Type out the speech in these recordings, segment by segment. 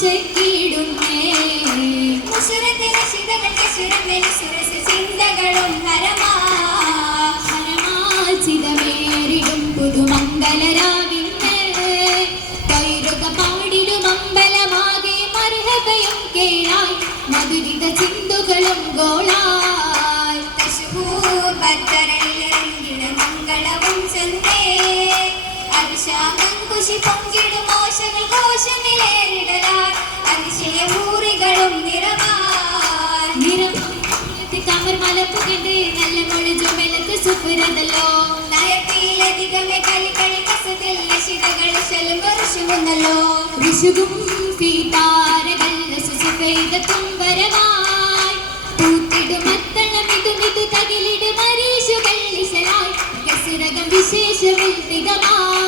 ഊശക്കിടുന്നേ ചിന്തകളും ഹരമാ ഹരമാചിതമേറിടും പുതുമംഗലരാവിന്ന് കൈരുക പാടിടും അമ്പലമാകെ മർഹബയും കേളായി മധുരിത ചിന്തുകളും ഗോളായി തശൂർ ഭദ്രയിലിറങ്ങിട മംഗളവും ചന്തേ അഭിഷാകം കുശി പൊങ്കിടും മോശങ്ങൾ കോശമിലേറിടലാൽ അതിശയമൂറികളും നിറമാൽ നിറം. കമർമല പുകണ്ട് നല്ല മൊഴിജോ വെള്ളത്ത് സുപ്പുരതല്ലോ നയത്തിലധികമേ കളി കളി കസതിൽ നിശിതകൾ ശലും വർഷമെന്നല്ലോ ഋഷുകും സീതാരകൾ രസിച്ചു പെയ്ത തുമ്പരമായി. പൂത്തിടും അത്തണമിതു മിതു തകിലിട് മരീഷുകൾ ഇശലായി കസിരകം വിശേഷവിൽത്തികമായി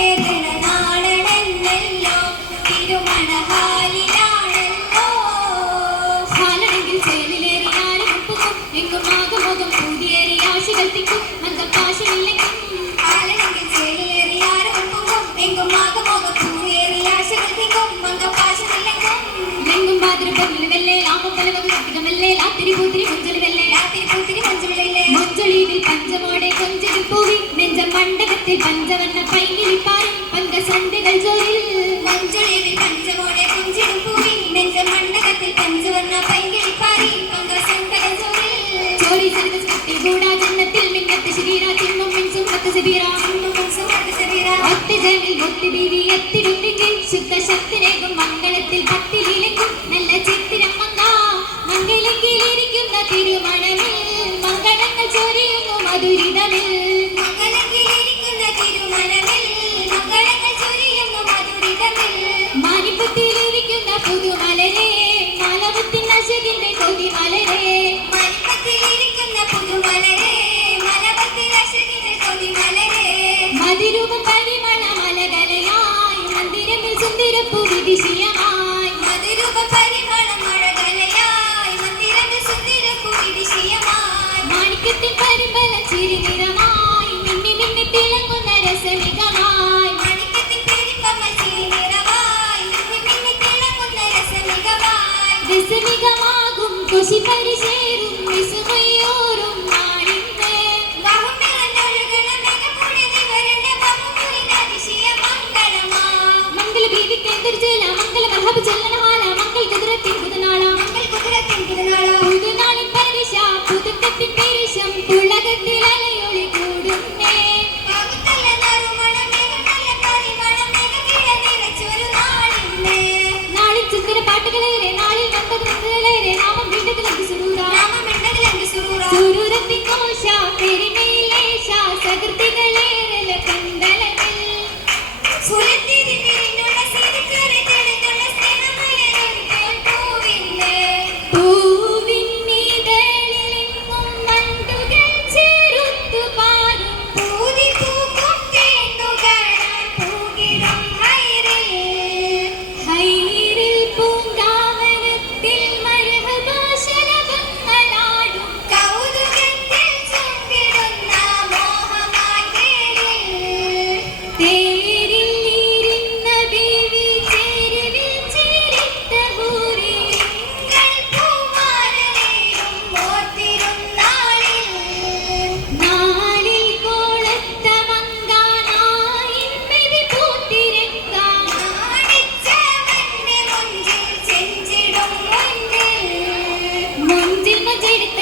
रे മണ്ഡപത്തിൽ പഞ്ചവർണ പൈങ്കിളിപ്പാരും പങ്കസന്ധികൾ ചോരിൽ. മഞ്ചുളിവിൽ പഞ്ചമോടെ പുഞ്ചിരും പൂവി നെഞ്ച മണ്ഡകത്തിൽ പഞ്ചവർണ പൈങ്കിളിപ്പാറി പങ്കസന്തകൾ ചോറിൽ ചോരി ചെറുത് സ്കത്തിൽ കൂടാ ജന്നത്തിൽ മിന്നത്ത് ശരീര തിമ്മും മിൻസും പത്ത് ശരീര ഒത്തി ജമിൽ ഒത്തി ബീവി എത്തിടുന്നെങ്കിൽ ശുദ്ധ ശക്തിനേകും മംഗളത്തിൽ പത്തിലിലെങ്കും നല്ല ചിത്തിരം മങ്ക മംഗളങ്കിലിരിക്കുന്ന തിരുമണമിൽ. മംഗളങ്ങൾ ചൊരിയുന്നു മധുരിതമിൽ. പരിമളമലകലയായി മന്ദിരമിൽ സുന്ദരപ്പൂ വിധിശിയമായി മധുരൂപ പരിമളമഴകലയായി മന്ദിരമിൽ സുന്ദരപ്പൂ വിധിശിയമായി മാണിക്യത്തിൻ പരിമല ചിരുനിറമായി മിന്നി മിന്നി തിളങ്ങുന്ന രസമികമായി മാണിക്യത്തിൻ പെരുമല ചിരുനിറമായി മിന്നി മിന്നി തിളങ്ങുന്ന രസമികമായി രസമികമാകും കുശി പരിശേരും വിസുമയ ಮಂಗಲ ಪ್ರೀತಿ ತೆಂದಿರ್ಜೇಲ ಮಂಗಲ ಕಲಹ ಜಲ್ಲನ ಹಾಲ ಮಂಗಲ ಚದುರ ತಿರುಗುದ ನಾಳ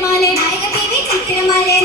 ചിത്രമാലൻ നായിക ബേബി ചിത്രമാലൻ